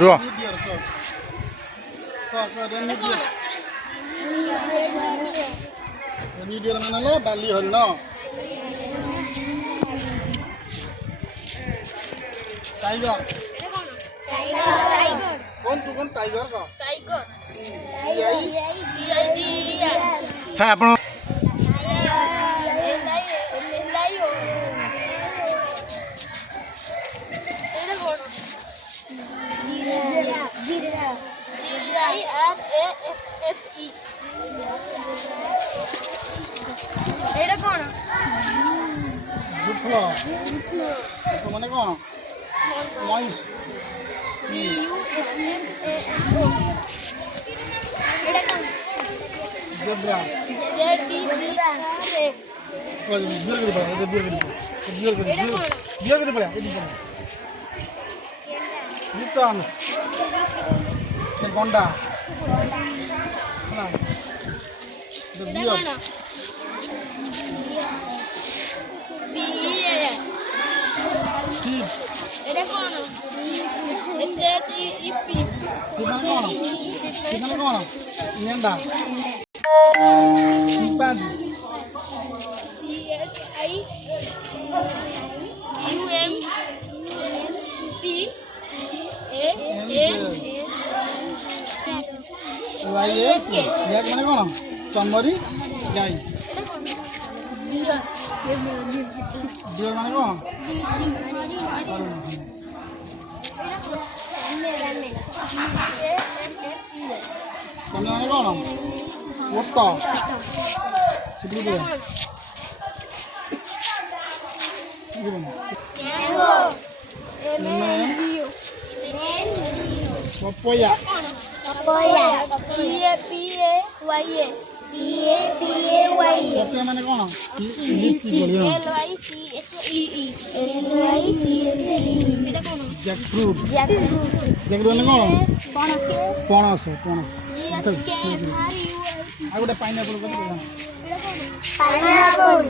ରୁହ ମାନେ ବାଲି ହରିଣ टाइगर कौन तू कौन टाइगर का ସାର୍ ଆପଣ बुफलो तो माने कौन मॉइस जेब्रा गोंडा माने कौन चमरी गाई डियर माने कौन माने कौन ओट सिद्धि दे पपोया माने कौन जैकफ्रूट माने कौन पणस आ गोटे पाइनएप्पल पाइनएप्पल